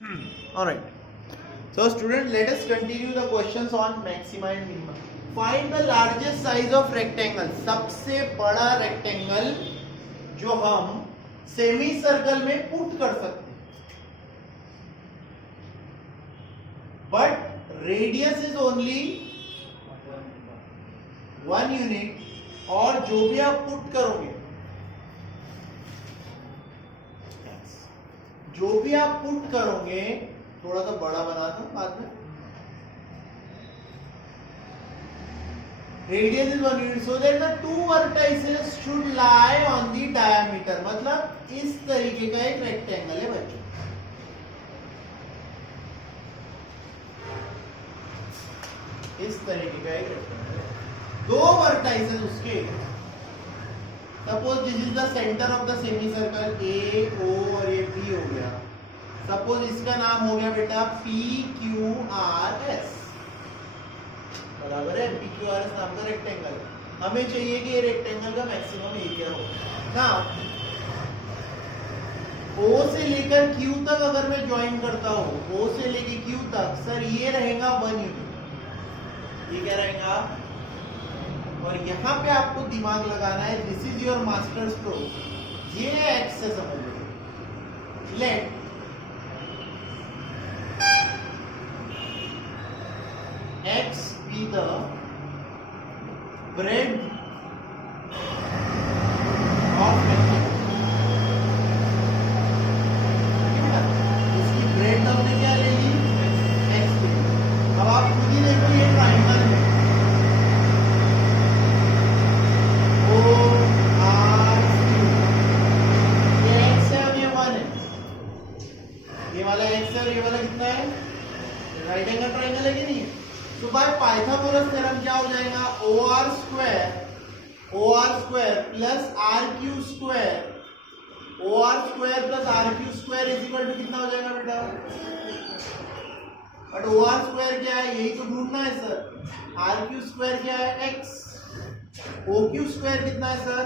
Alright. So student, let us continue the questions on maxima and minima. Find the largest size of rectangle. सबसे बड़ा rectangle जो हम semi circle में put कर सकते हैं. But radius is only 1 unit. और जो भी आप पुट करोगे, जो भी आप पुट करोगे, थोड़ा सा बड़ा बना दो बाद में. Radius is 1 unit, so that the two vertices should lie on the diameter. मतलब इस तरीके का एक रेक्टेंगल है बच्चों. इस तरीके का एक रेक्टेंगल है. दो वर्टाइसेस उसके. Suppose this is the centre of the semi circle A O और ये बी हो गया. सपोज इसका नाम हो गया बेटा पी क्यू आर एस. बराबर है. पी क्यू आर एस नाम का रेक्टेंगल. हमें चाहिए कि ये रेक्टेंगल का मैक्सिमम एरिया हो. ना ओ से लेकर क्यू तक अगर मैं ज्वाइन करता हूं, ओ से लेकर क्यू तक, सर ये रहेगा 1 यूनिट. ये क्या रहेगा? और यहाँ पे आपको दिमाग लगाना है. This is your master stroke. ये एक्स से समझ लो. Let X be the breadth of इसकी ब्रेड हमने क्या ले ली? एक्स ले ली. अब आप खुद ही देखो ये ट्राइंगल है. ये वाला कितना है? राइट एंगल ट्राइंगल है कि नहीं? तो बाय पाइथागोरस थ्योरम क्या हो जाएगा? OR square plus RQ square, OR square plus RQ square is equal to कितना हो जाएगा बेटा? बट OR स्क्वायर क्या है? यही तो ढूंढना है सर. RQ स्क्वायर क्या है? X. OQ स्क्वायर कितना है सर?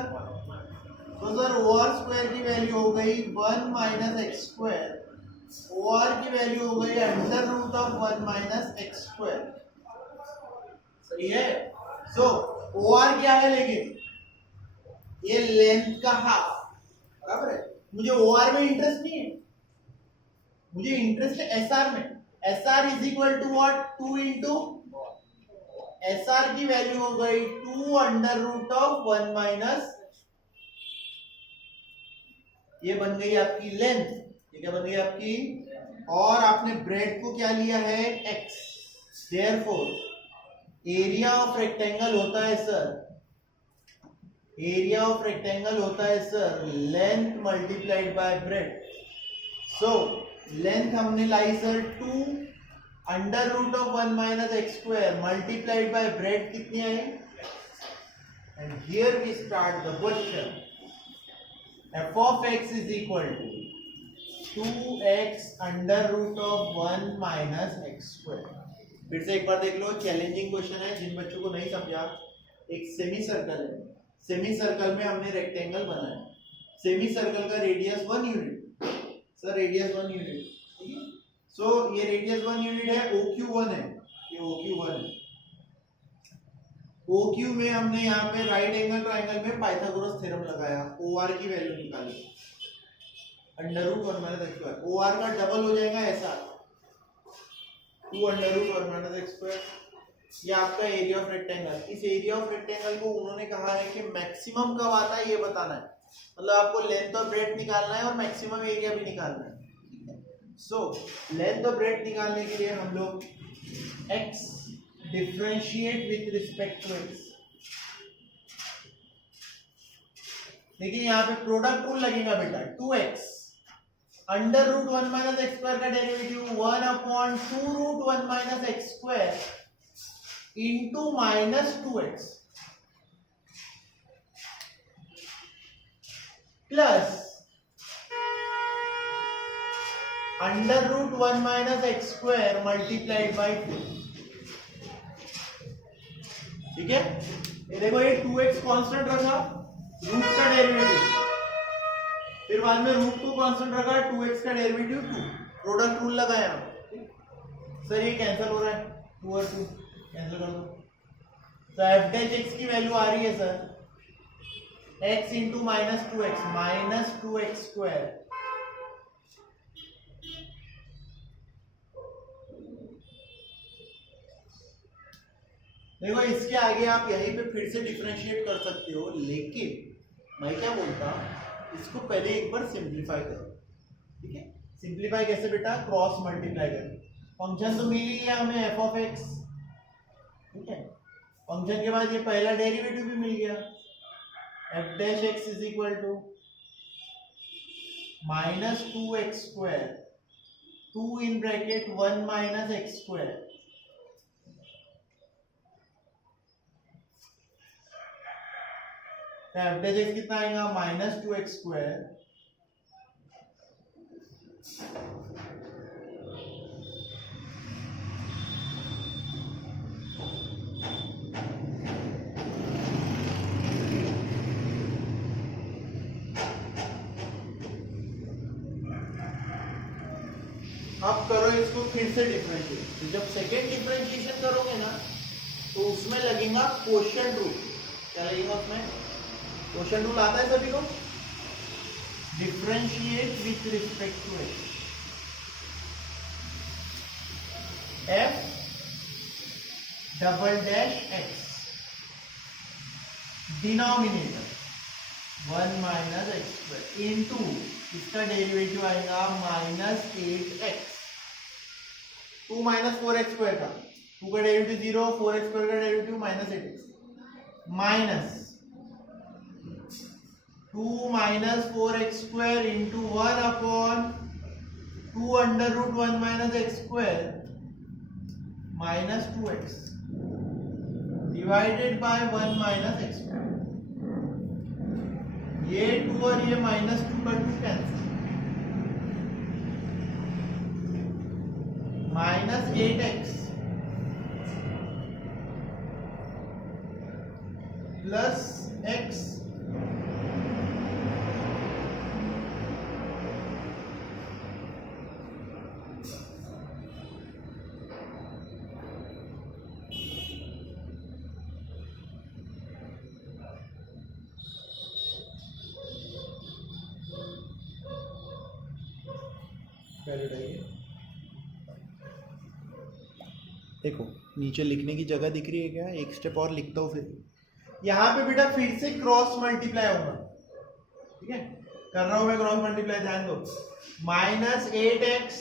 तो सर OR स्क्वायर की वैल्यू हो गई 1 माइनस एक्स स्क्वायर. OR की वैल्यू हो गई under root of 1 minus x square. सही है. सो OR क्या है? लेकिन ये लेंथ का हाफ. बराबर है. मुझे OR में इंटरेस्ट नहीं है, मुझे इंटरेस्ट है SR में. SR is equal to what? 2 इंटू SR की वैल्यू हो गई 2 अंडर रूट ऑफ 1 माइनस. ये बन गई आपकी लेंथ. ये क्या बन गई आपकी? और आपने ब्रेड को क्या लिया है? x. Therefore area of rectangle होता है सर, एरिया ऑफ रेक्टेंगल होता है sir length multiplied by breadth. So length हमने लाई sir 2 under root of 1 minus x square multiplied by breadth कितनी आई? And here we start the question. f of x is equal to 2x under root of 1 minus x square. फिर से एक बार देख लो. Challenging question है. जिन बच्चों को नहीं समझा, एक सेमी सर्कल है. सेमी सर्कल में हमने रेक्टेंगल बनाया. सेमी सर्कल का radius 1 unit. Sir radius 1 unit. So ये रेडियस 1 यूनिट है. OQ1 है. ये OQ1 है. OQ में हमने यहाँ पे राइट एंगल ट्राइंगल में पाइथागोरस थ्योरम लगाया. OR की वैल्यू निकाली under root 1 minus x square. OR का डबल हो जाएगा SR 2 under root 1 minus x square. ये आपका एरिया ऑफ रेक्टेंगल. इस एरिया ऑफ रेक्टेंगल को उन्होंने कहा है कि मैक्सिमम कब आता है ये बताना है. मतलब आपको लेंथ और ब्रेड्थ निकालना है और मैक्सिमम एरिया भी निकालना है. सो लेंथ और ब्रेड्थ निकालने के लिए हम लोग x differentiate with respect to x. देखिए यहाँ पे प्रोडक्ट रूल लगेगा बेटा. 2x under root 1 minus x square का derivative 1 upon 2 root 1 minus x square into minus 2x plus under root 1 minus x square multiplied by 2. ठीक है. ये देखो ये 2x कांस्टेंट रखा, रूट का डेरिवेटिव, फिर बाद में रूट को कांस्टेंट रखा 2x का डेरिवेटिव 2, प्रोडक्ट रूल लगाया सर, ये कैंसिल हो रहा है, 2 और 2 कैंसिल कर दो। तो एफ डैश एक्स की वैल्यू आ रही है sir x into -2x square. देखो इसके आगे आप यहीं पे फिर से डिफरेंशिएट कर सकते हो, लेकिन मैं क्या बोलता हूं, इसको पहले एक बार सिंप्लीफाई करो। ठीक है, सिंप्लीफाई कैसे बेटा, क्रॉस मल्टीप्लाई करो। फंक्शन तो मिल ही गया हमें एफ ऑफ एक्स, ठीक है, फंक्शन के बाद ये पहला डेरिवेटिव भी मिल गया, f dash x is equal to -2x square, 2 in bracket 1 - x square, f dash x कितना आएगा -2x स्क्वायर अब करो इसको फिर से डिफरेंशिएट। तो जब सेकेंड डिफरेंशिएशन करोगे ना तो उसमें लगेगा क्वोशिएंट रूल। क्या लगेगा उसमें, क्वोशिएंट रूल आता है सभी को, differentiate with respect to x, f double dash x, denominator 1 - x square into इसका डेरिवेटिव आएगा -8x, 2 - 4x स्क्वायर का, 2 का डेरिवेटिव 0, 4x स्क्वायर का derivative -8x, minus 2 - 4x square into 1 upon 2 √1 - x square -2x divided by 1 - x square. ये 2 और ये -2 का 2 cancel, -8x plus x देखो नीचे लिखने की जगह दिख रही है क्या, एक स्टेप और लिखता हूं फिर। यहां पे बेटा फिर से क्रॉस मल्टीप्लाई होगा, ठीक है, कर रहा हूं मैं क्रॉस मल्टीप्लाई, ध्यान दो, -8x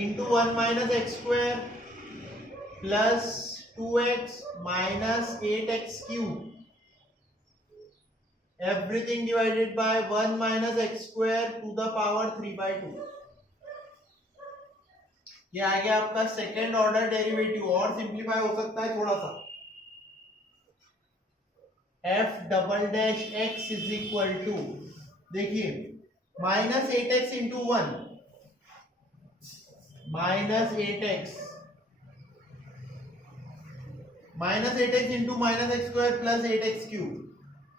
into 1 - x square plus 2x -8x cube, everything divided by 1 - x square to the power 3/2। ये आ गया आपका सेकेंड ऑर्डर डेरिवेटिव, और सिंप्लीफाई हो सकता है थोड़ा सा, F double dash x is equal to, देखिए -8x into 1 -8x into -x square plus 8x cube,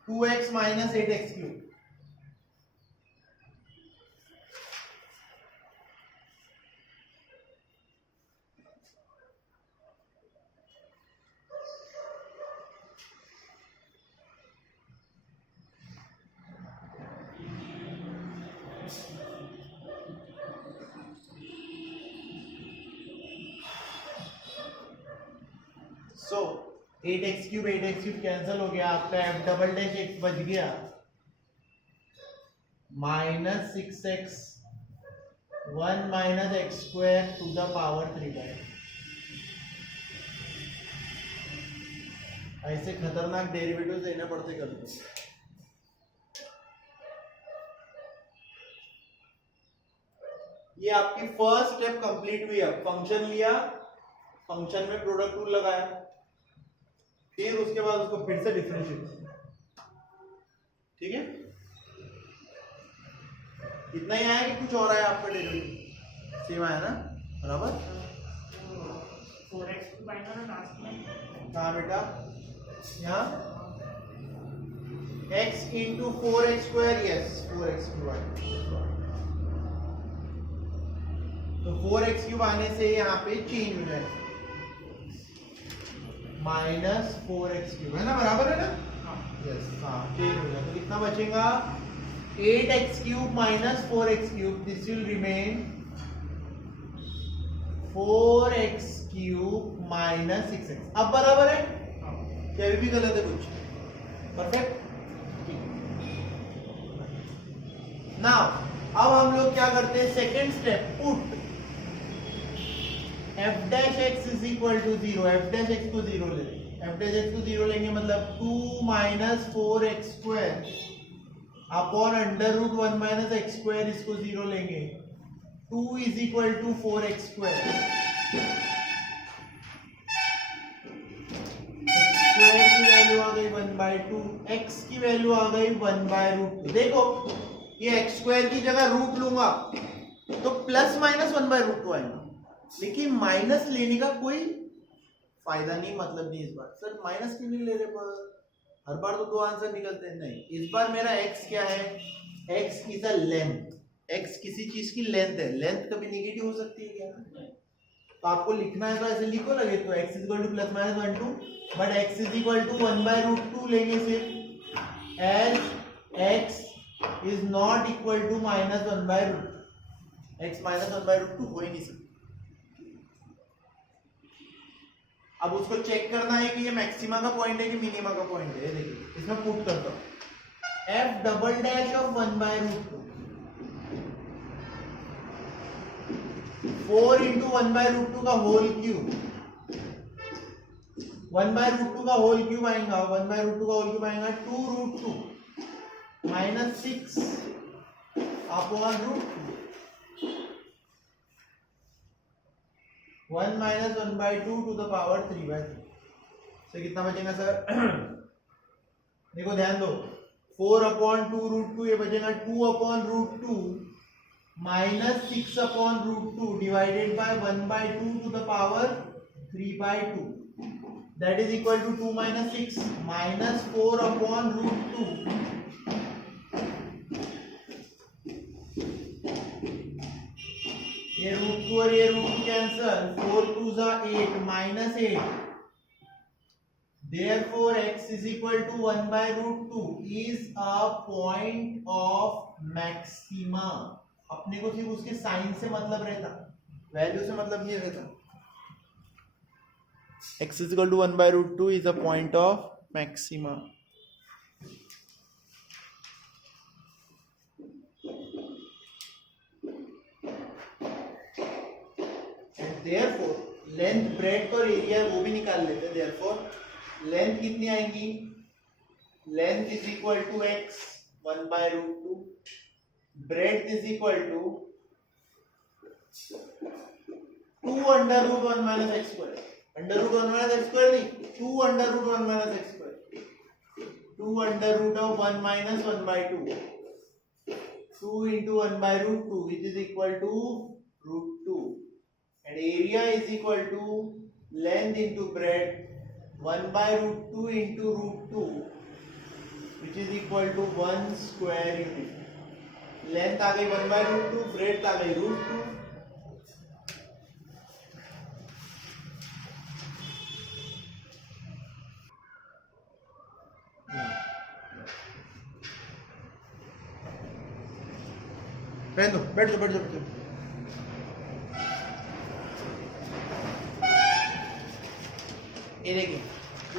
2x -8x cube, so 8x cube cancel हो गया, आपका एफ डबल डैश एक्स बच गया -6x 1 - x square to the power 3/2। ऐसे खतरनाक derivative देने पड़ते कभी। ये आपकी फर्स्ट स्टेप कंप्लीट हुई। अब फंक्शन लिया, फंक्शन में प्रोडक्ट रूल लगाया, फिर उसके बाद उसको फिर से डिफरेंशिएट किया, ठीक है। इतना ही आया कि कुछ और आया आपका डेरिवेटिव, सेम आया ना, बराबर। 4x की बाइंड करो लास्ट में, कहाँ बेटा, यहाँ x into 4x square, yes 4x की बाइंड, तो 4x क्यूब आने से यहाँ पे चेंज हो जाएगा, -4x क्यूब है ना, बराबर है ना? यस, हाँ चेंज हो जाएगा। तो कितना बचेगा? 8x cube -4x cube, this will remain 4x cube -6x। अब बराबर है क्या? अभी भी गलत है कुछ? परफेक्ट। नाउ अब हम लोग क्या करते हैं? Second step, put f dash x is equal to 0, f dash x को 0 ले लेंगे, f dash x को 0 लेंगे मतलब 2 minus 4x square upon under root 1 minus x square, इसको 0 लेंगे, 2 is equal to 4x square, x square की value आ गई 1/2, x की वैल्यू आ गई 1/√2। देखो ये x स्क्वायर की जगह रूट लूंगा तो प्लस माइनस 1/√2 आएगा, लेकिन माइनस लेने का कोई फायदा नहीं, मतलब नहीं। इस बार सर माइनस क्यों नहीं ले रहे? पर हर बार तो 2 आंसर निकलते हैं। नहीं, इस बार मेरा x क्या है? x is a length, x किसी चीज की लेंथ है, लेंथ कभी नेगेटिव हो सकती है क्या? तो आपको लिखना है तो ऐसे लिखो, लगे तो x is equal to plus minus 1 2, but x is equal to 1/√2 लेंगे सिर्फ, as x is not equal to -1/√2, x -1/√2 हो ही नहीं सकता। अब उसको चेक करना है कि ये मैक्सिमा का पॉइंट है कि मिनिमा का पॉइंट है। देखिए इसमें पुट करता हूं, f double dash of 1/√2, 4 into 1/√2 का होल क्यूब, 1/√2 का होल क्यूब आएगा, 1/√2 का होल क्यूब आएगा 2√2 minus 6 upon √2, 1 minus 1/2 to the power 3/3। से कितना बचेगा सर? देखो ध्यान दो, 4 अपॉन 2√2, ये बचेगा 2 upon √2 minus 6 upon √2 divided by 1/2 to the power 3/2, that is equal to 2 minus 6 minus 4 upon √2, ये √2 और ये √2 कैंसल, 4 2 जा 8 minus 8, therefore x is equal to 1/√2 is a point of maxima। अपने को सिर्फ उसके साइन से मतलब रहता, वैल्यू से मतलब नहीं रहता। x is equal to 1/√2 is a point of maxima। therefore length, breadth और एरिया वो भी निकाल लेते हैं। therefore लेंथ कितनी आएंगी? Length is equal to x 1/√2, breadth is equal to 2 under root 1 minus x square, under root 1 minus x square नहीं, 2 under root 1 minus x square, 2 under root of 1 minus 1/2, 2 into 1/√2 which is equal to √2, and area is equal to length into breadth 1/√2 into √2 which is equal to 1 square unit। Length आ गई 1/√2, breadth आ गई √2, बैठ जाओ बैठ जाओ बैठ जाओ। ये देखिए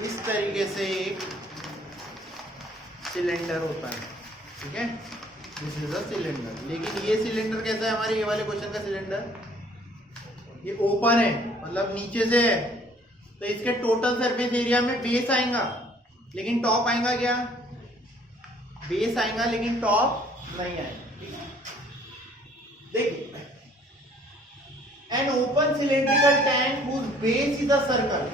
इस तरीके से एक सिलेंडर होता है, ठीक है, दिस इज अ सिलेंडर। लेकिन ये सिलेंडर कैसा है? हमारे ये वाले क्वेश्चन का सिलेंडर, ये ओपन है, मतलब नीचे से है, तो इसके टोटल सरफेस एरिया में बेस आएगा, लेकिन टॉप आएगा क्या? बेस आएगा लेकिन टॉप नहीं आएगा। देखिए, an open cylindrical tank whose base is a circle,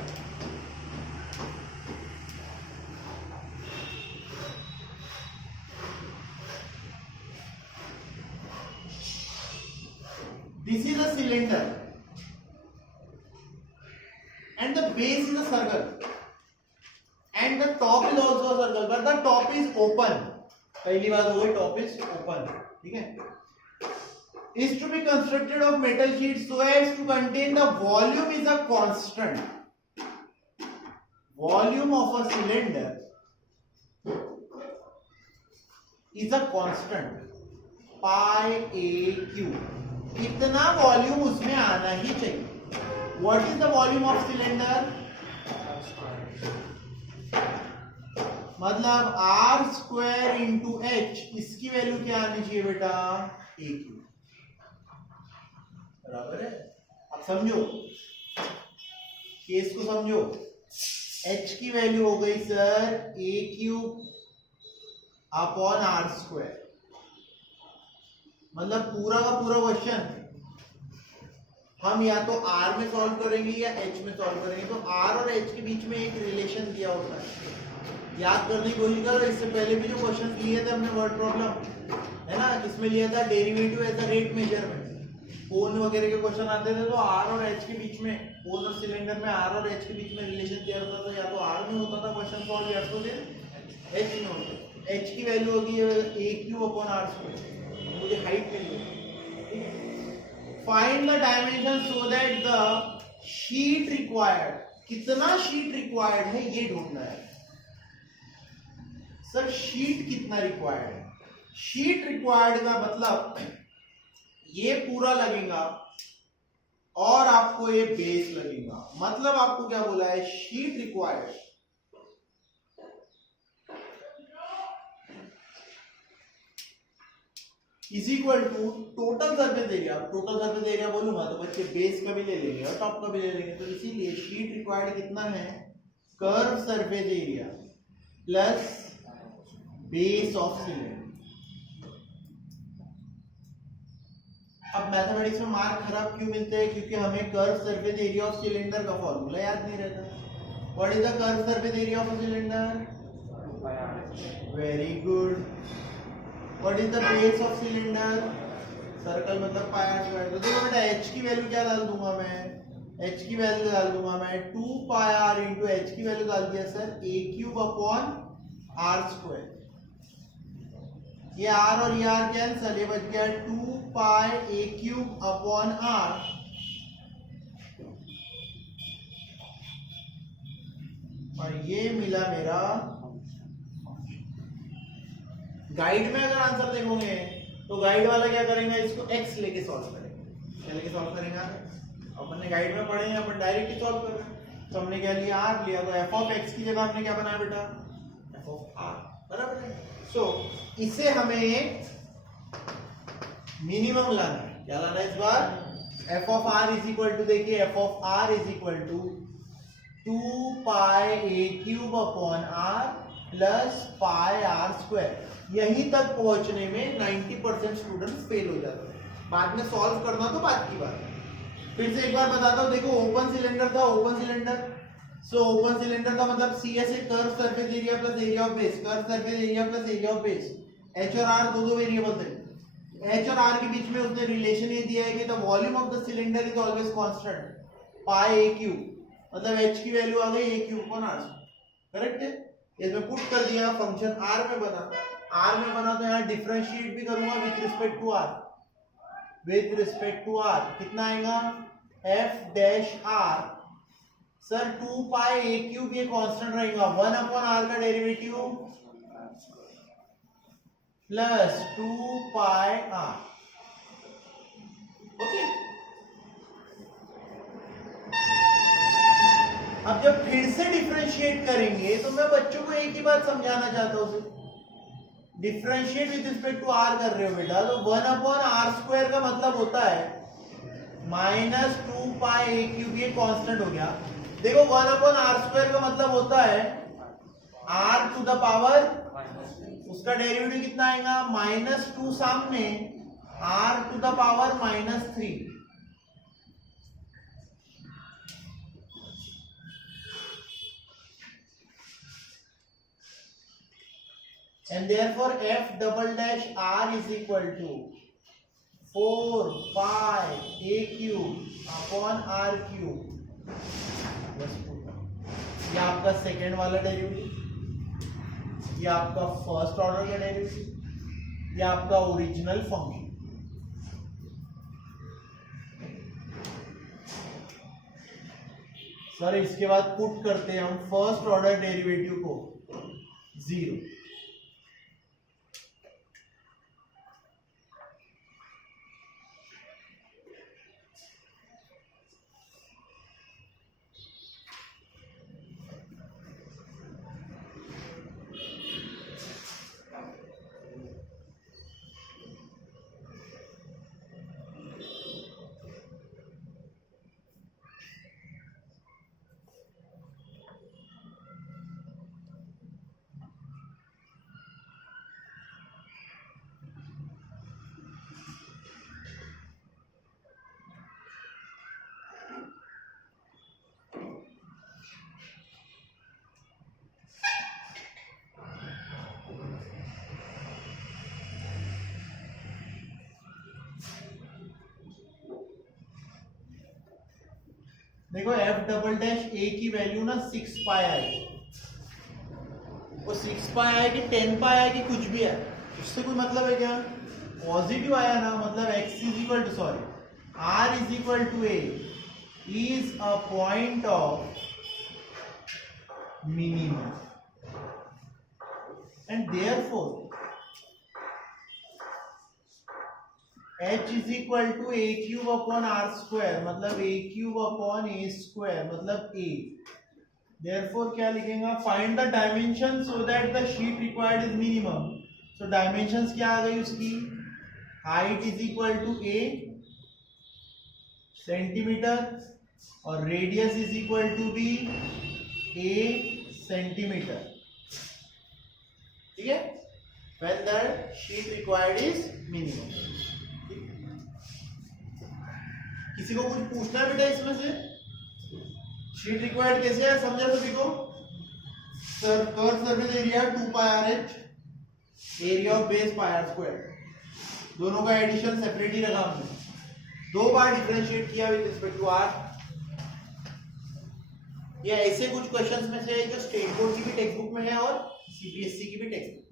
this is a cylinder and the base is a circle and the top is also a circle, but the top is open। पहली बात हो गई top is open, ठीक है। is to be constructed of metal sheets so as to contain the volume is a constant. Volume of a cylinder is a constant pi a q. इतना volume उसमें आना ही चाहिए. What is the volume of cylinder? मतलब r square into h, इसकी value क्या आनी चाहिए बेटा? a cube. बराबर है. अब समझो, केस को समझो. h की वैल्यू हो गई sir a cube upon r square. मतलब पूरा का पूरा क्वेश्चन हम या तो r में सॉल्व करेंगे या h में सॉल्व करेंगे. तो r और h के बीच में एक रिलेशन दिया होता है, याद करने की कोशिश करो. इससे पहले भी जो क्वेश्चन लिए थे हमने वर्ड प्रॉब्लम है ना, किसमें लिया था? Derivative as a rate measurement. Cone वगैरह के क्वेश्चन आते थे तो r और h के बीच में, कोन और सिलेंडर में r और h के बीच में रिलेशन दिया होता था. या तो r में होता था क्वेश्चन सॉल्व या तो फिर h में होता. h की वैल्यू होगी a cube upon r square. मुझे हाइट मिल गई. Find the dimension so that the sheet required. कितना शीट रिक्वायर्ड है ये ढूंढना है. सर शीट कितना रिक्वायर्ड है? शीट रिक्वायर्ड का मतलब ये पूरा लगेगा और आपको ये बेस लगेगा. मतलब आपको क्या बोला है? Sheet required is equal to total surface area. Total surface area बोलूंगा तो बच्चे बेस का भी ले लेंगे और टॉप का भी ले लेंगे. तो इसीलिए शीट रिक्वायर्ड कितना है? Curve surface area plus base of cylinder. अब मैथमेटिक्स में मार्क खराब क्यों मिलते हैं? क्योंकि हमें curve surface area of cylinder का फॉर्मूला याद नहीं रहता. What is the curve surface area of a cylinder? Very good. What is the base of cylinder? Circle मतलब पाई आर स्क्वायर. तो देखो बेटा h की वैल्यू क्या डाल दूंगा मैं? h की वैल्यू डाल दूंगा मैं 2 पाई r इंटू h की वैल्यू डाल दिया sir a cube upon r square. ये r और ये r कैंसल, ये बच गया 2 pi a cube upon r. और ये मिला मेरा. गाइड में अगर आंसर देखोगे तो गाइड वाला क्या करेंगे? इसको x लेके सॉल्व करेंगे. क्या लेके सॉल्व करेंगे? अपन ने गाइड में पढ़े हैं, अपन डायरेक्ट ही सॉल्व कर रहे हैं. तो हमने क्या लिया? r लिया. तो f ऑफ x की जगह हमने क्या बनाया बेटा? f of r. बराबर है. सो इसे हमें मिनिमम लाना है. क्या लाना है इस बार? f of r is equal to, देखिए f of r is equal to 2 pi a cube upon r plus pi r square. यहीं तक पहुंचने में 90% स्टूडेंट्स फेल हो जाते हैं. बाद में सॉल्व करना तो बात की बात है. फिर से एक बार बताता हूं. देखो ओपन सिलेंडर था, open cylinder. So open cylinder था मतलब CS A curve surface area plus area of base. Curve surface area plus area of base. h और r दो वेरिएबल थे. h और r के बीच में उसने रिलेशन ये दिया है कि the volume of the cylinder is always constant pi a cube. मतलब h की वैल्यू आ गई a cube upon r. Correct है. इसमें पुट कर दिया, फंक्शन r में बना. r में बना तो यहाँ डिफरेंशिएट भी करूंगा with respect to r. With respect to r कितना आएगा? f dash r. Sir 2 pi a cube ये कांस्टेंट रहेगा. 1 अपॉन r का derivative plus 2 pi r. Okay. अब जब फिर से डिफरेंशिएट करेंगे तो मैं बच्चों को एक ही बात समझाना चाहता हूं. Differentiate with respect to r कर रहे हो बेटा, तो 1 अपॉन r स्क्वायर का मतलब होता है माइनस 2 पाई a क्यूब. ये कांस्टेंट हो गया. देखो 1 अपॉन r स्क्वायर का मतलब होता है r टू द पावर, उसका डेरिवेटिव कितना आएगा? -2 सामने, r to the power -3. and therefore f double dash r is equal to 4 pi a cube upon r cube. ये आपका सेकेंड वाला डेरिवेटिव, ये आपका फर्स्ट ऑर्डर का डेरिवेटिव, ये आपका ओरिजिनल फंक्शन. सर इसके बाद पुट करते हैं हम फर्स्ट ऑर्डर डेरिवेटिव को 0। देखो एफ डबल डैश ए की वैल्यू ना 6 पाई आएगी, वो 6 पाई आए कि 10 पाई आए कि कुछ भी आए, उससे कोई मतलब है क्या? पॉजिटिव आया ना मतलब x is equal to sorry r is equal to a is a point of minimum and therefore h is equal to a cube upon r square मतलब a cube upon a square मतलब a। Therefore क्या लिखेगा? Find the dimension so that the sheet required is minimum. So dimensions क्या आ गई उसकी? Height is equal to a centimetre और radius is equal to B a centimetre. ठीक है, when the sheet required is minimum. किसी को कुछ पूछना है बेटा इसमें से? शीट रिक्वायर्ड कैसे है समझा सभी को? Sir curve surface area 2 pi R H, area of base pi R square, दोनों का एडिशन सेपरेट ही रखा हमने, 2 बार डिफरेंशिएट किया विद रिस्पेक्ट टू आर। ये ऐसे कुछ क्वेश्चंस में से जो स्टेट बोर्ड की भी टेक्स्ट बुक में है और सीबीएसई की भी टेक्स्ट बुक में।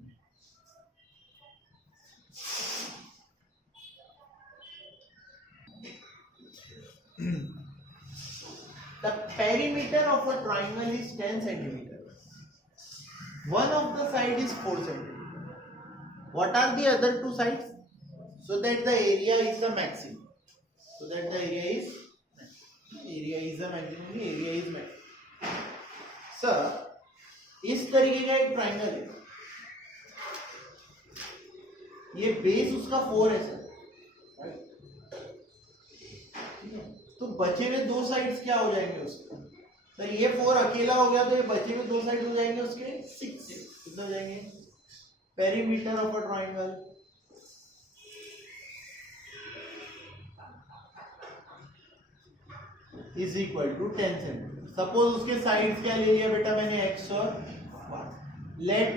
The perimeter of a triangle is 10 centimeters. One of the side is 4 centimeters. What are the other two sides? So that the area is the maximum. So that the area is the maximum. Area is maximum. Sir, इस तरीके का एक triangle है, ये base उसका 4 है sir, तो बचे हुए 2 साइड्स क्या हो जाएंगे उसके? तो ये 4 अकेला हो गया तो ये बचे हुए 2 साइड हो जाएंगे उसके 6। कितने हो जाएंगे? Perimeter of a triangle is equal to 10 centimetre. Suppose उसके साइड्स क्या ले लिया बेटा मैंने? x और y। Let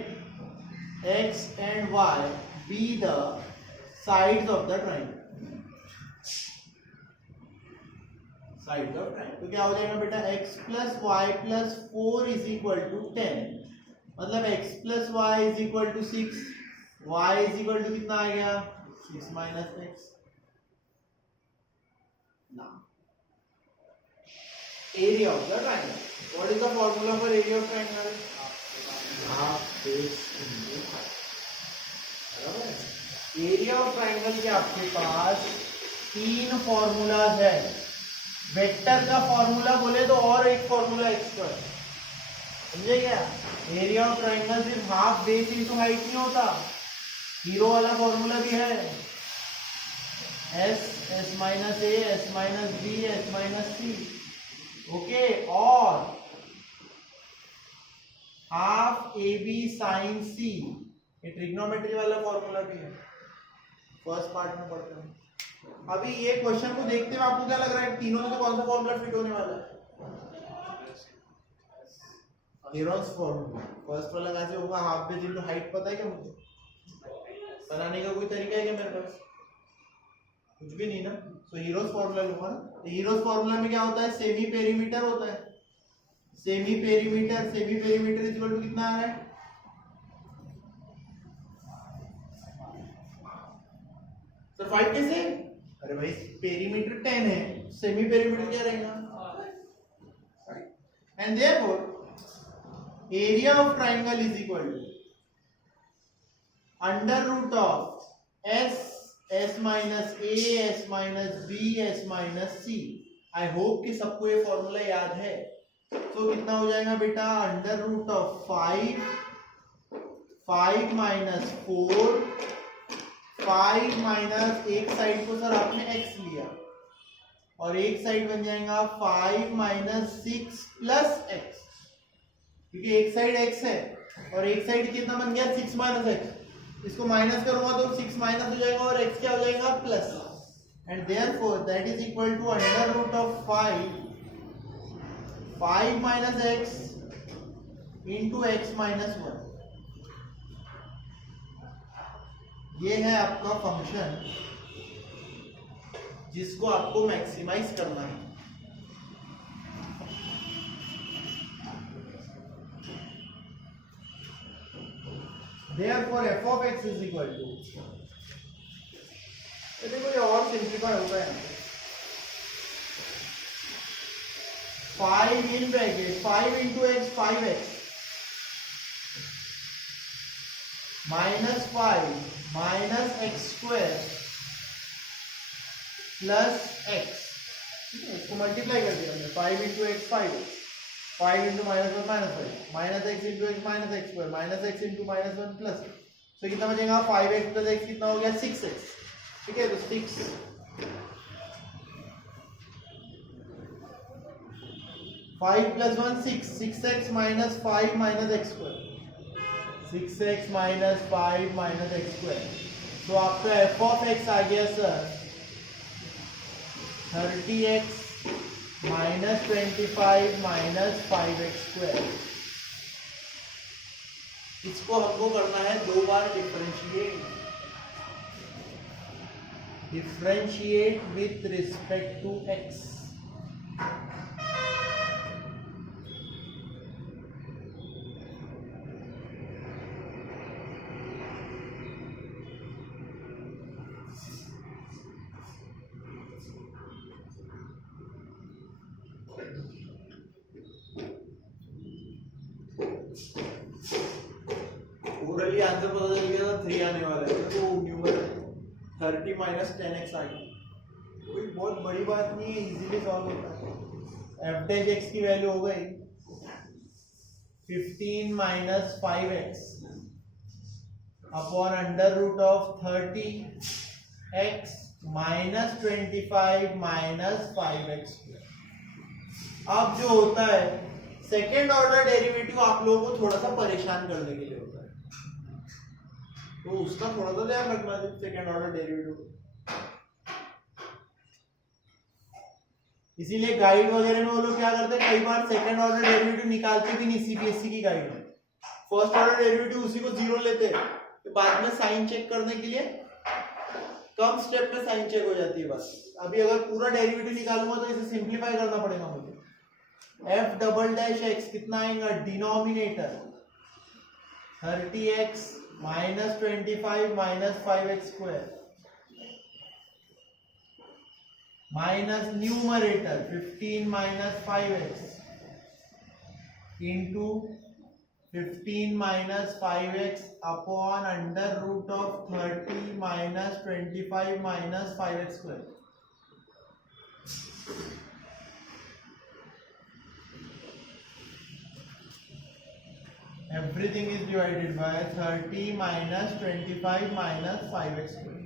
x and y be the sides of the triangle. Side of triangle तो क्या हो जाएगा बेटा? x plus y plus 4 is equal to 10 मतलब x plus y is equal to 6, y is equal to कितना आ गया? 6 minus x। Now area of the triangle, what is the formula for area of triangle? Half base into height. बराबर है। Area of triangle के आपके पास 3 formulas है। Vector का फॉर्मूला बोले तो और एक फॉर्मूला एक्स्ट्रा, समझे क्या? एरिया ऑफ ट्राइंगल सिर्फ हाफ बेस इनटू हाइट नहीं होता, हीरो वाला फॉर्मूला भी है, s minus A, s minus B, s minus C. Okay, और half A B sine C, ये ट्रिग्नोमेट्री वाला फॉर्मूला भी है, फर्स्ट पार्ट में पढ़ते हैं। अभी ये क्वेश्चन को देखते हुए आपको क्या लग रहा है तीनों में कौन सा फॉर्मूला फिट होने वाला है? Heroes formula. फर्स्ट वाला कैसे होगा? हाफ बेस इनटू हाइट पता है क्या मुझे? बनाने का कोई तरीका है क्या मेरे पास? कुछ भी नहीं ना। तो हीरोस फॉर्मूला लूंगा ना। तो हीरोस फॉर्मूला में क्या होता है? सेमी पेरीमीटर होता है। Semi perimeter is equal to कितना आ रहा है? सर 5 कैसे? अरे भाई पेरीमीटर 10 है, सेमी पेरीमीटर क्या रहेगा? and therefore area of triangle is equal to under root of s minus a, s minus b, s minus c. I hope कि सबको ये फॉर्मूला याद है. तो कितना हो जाएगा बेटा? Under root of 5 minus 4, 5 minus एक साइड को सर आपने x लिया और एक साइड बन जाएगा 5 माइनस 6 प्लस x, क्योंकि एक साइड x है और एक साइड कितना बन गया? 6 माइनस एक्स. इसको माइनस करूंगा तो 6 माइनस हो जाएगा और x क्या हो जाएगा? Plus. And therefore that is equal to under root of 5 minus x into x minus 1. ये है आपका फंक्शन जिसको आपको मैक्सिमाइज करना है. Therefore f of x is equal to, देखो ये और सिंप्लीफाई होगा है. 5 in bracket 5 into x 5x minus 5 minus x square plus x. इसको मल्टीप्लाई कर दिया हमने. 5 into x 5x, 5 into minus 1 minus 5, minus x into x minus x square, minus x into minus 1 plus. तो कितना बचेगा? 5x plus x कितना हो गया? 6x. ठीक है, तो 6 5 plus 1 6, 6x minus 5 minus x square, 6x minus 5 minus x square. तो आपका f ऑफ x आ गया sir 30x minus 25 minus 5x square. इसको हमको करना है 2 बार differentiate with respect to x. Orally answer पता चल गया था 3 आने वाला है, तो न्यूमरल 30 माइनस 10x आ गया. कोई बहुत बड़ी बात नहीं है, इजीली सॉल्व होता है. f डैश x की वैल्यू हो गई 15 minus 5x upon under root of 30x minus 25 minus 5x. अब जो होता है सेकेंड ऑर्डर डेरिवेटिव आप लोगों को थोड़ा सा परेशान करने के लिए होता है, तो उसका थोड़ा सा ध्यान रखना है. सेकेंड ऑर्डर डेरिवेटिव इसीलिए गाइड वगैरह में वो लोग क्या करते हैं, कई बार सेकेंड ऑर्डर डेरिवेटिव निकालते भी नहीं. सीबीएसई की गाइड में फर्स्ट ऑर्डर डेरिवेटिव उसी को 0 लेते हैं, तो बाद में साइन चेक करने के लिए कम स्टेप में साइन चेक हो जाती है बस. अभी अगर पूरा डेरिवेटिव निकालूंगा तो इसे सिंप्लीफाई करना पड़ेगा मुझे. f डबल डैश x कितना आएगा? Denominator 30x minus 25 minus 5x square minus numerator 15 minus 5x into 15 minus 5x upon under root of 30 minus 25 minus 5x square. Everything is divided by 30 minus 25 minus 5x square.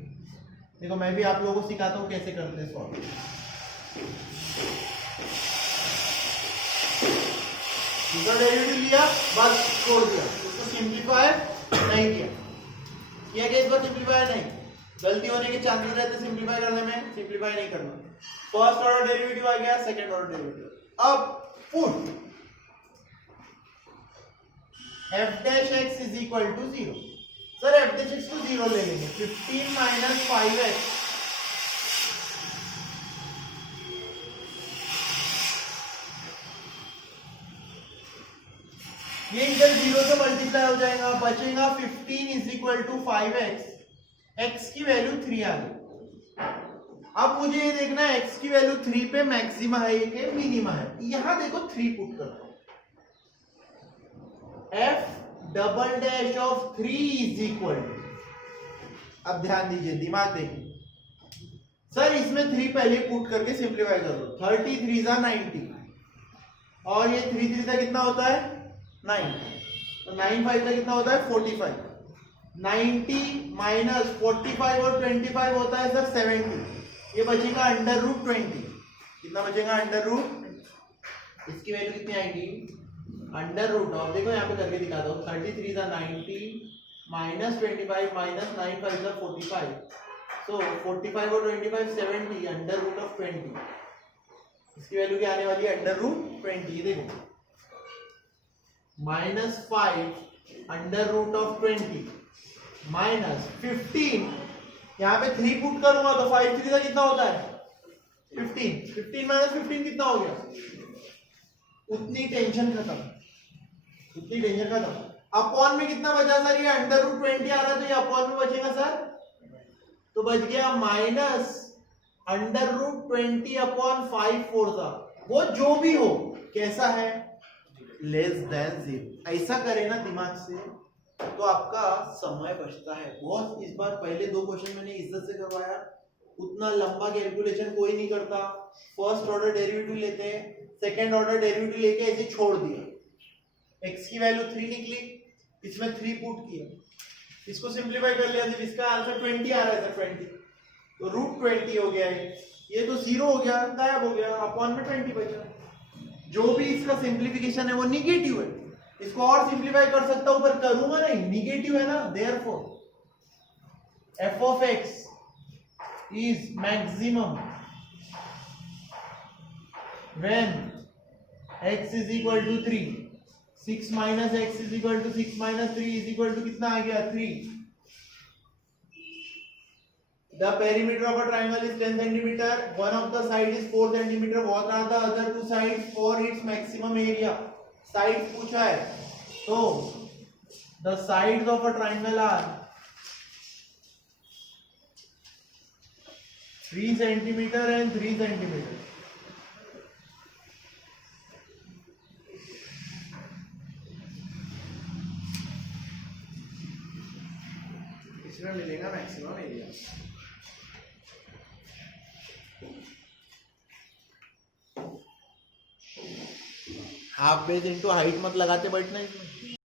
देखो मैं भी आप लोगों को सिखाता हूँ कैसे करते हैं सॉल्व. दूसरा डेरिवेटिव लिया बस छोड़ दिया, उसको सिंप्लीफाई नहीं किया. क्या इस बार सिंप्लीफाई नहीं, गलती होने के चांसेस रहते सिंप्लीफाई करने में, सिंप्लीफाई नहीं करना. फर्स्ट ऑर्डर डेरिवेटिव आ गया, सेकंड ऑर्डर डेरिवेटिव. अब put f dash x is equal to 0. Sir f dash x को 0 ले लेंगे. 15 माइनस 5x ये इधर 0 से मल्टीप्लाई हो जाएगा, बचेगा 15 is equal to 5x. x की वैल्यू 3 आ गई. अब मुझे ये देखना है x की वैल्यू 3 पे मैक्सिमा है कि मिनिमा है. यहां देखो 3 पुट करता हूं. F double dash of 3 is equal to, अब ध्यान दीजिए, दिमाग देखिए सर, इसमें 3 पहले पुट करके सिंप्लीफाई कर दो, 33 जा 90 और ये 3 3 जा कितना होता है 9, तो 9 5 जा कितना होता है 45, 90 माइनस 45 और 25 होता है सर 70, ये बचेगा अंडर रूट 20, कितना बचेगा अंडर रूट, इसकी वैल्यू कितनी आएगी अंडर रूट ऑफ, देखो यहाँ पे करके दिखाता हूँ, 33 जा 90 माइनस 25 माइनस 9 5 जा 45, सो 45 और 25 70, अंडर रूट ऑफ 20, इसकी वैल्यू क्या आने वाली है अंडर रूट 20, देखो minus 5 under root of 20 minus 15, यहाँ पे 3 पुट करूंगा तो 5 3 का कितना होता है 15, 15 माइनस 15 कितना हो गया, उतनी टेंशन खत्म, उतनी टेंशन खत्म। अपॉन में कितना बचा सर, ये अंडर रूट 20 आ रहा है तो ये अपॉन में बचेगा सर, तो बच गया माइनस अंडर रूट 20 अपॉन 5 4 का, वो जो भी हो कैसा है लेस देन 0, ऐसा करे ना दिमाग से तो आपका समय बचता है बहुत। इस बार पहले 2 क्वेश्चन मैंने इज्जत से करवाया, उतना लंबा कैलकुलेशन कोई नहीं करता, फर्स्ट ऑर्डर डेरिवेटिव लेते हैं, सेकंड ऑर्डर डेरिवेटिव लेके ऐसे छोड़ दिया, x की वैल्यू 3 निकली, इसमें 3 पुट किया, इसको सिंप्लीफाई कर लिया, इसका आंसर 20 आ रहा है सर 20, तो रूट 20 हो गया है, ये तो 0 हो गया, गायब हो गया, अपॉन में 20 बचा, जो भी इसका सिंप्लीफिकेशन है वो निगेटिव है, इसको और सिंप्लीफाई कर सकता हूं पर करूंगा नहीं, निगेटिव है ना, therefore f of x is maximum when x is equal to 3, 6 minus x is equal to 6 minus 3 is equal to कितना आ गया 3, the perimeter of a triangle is 10 centimeter, one of the side is 4 centimeter, what are the other 2 sides for its maximum area, sides पूछा है, तो the sides of a triangle are 3 centimeter and 3 centimeter, इसमें मिलेगा maximum area. Half base into height मत लगाते बैठना इसमें।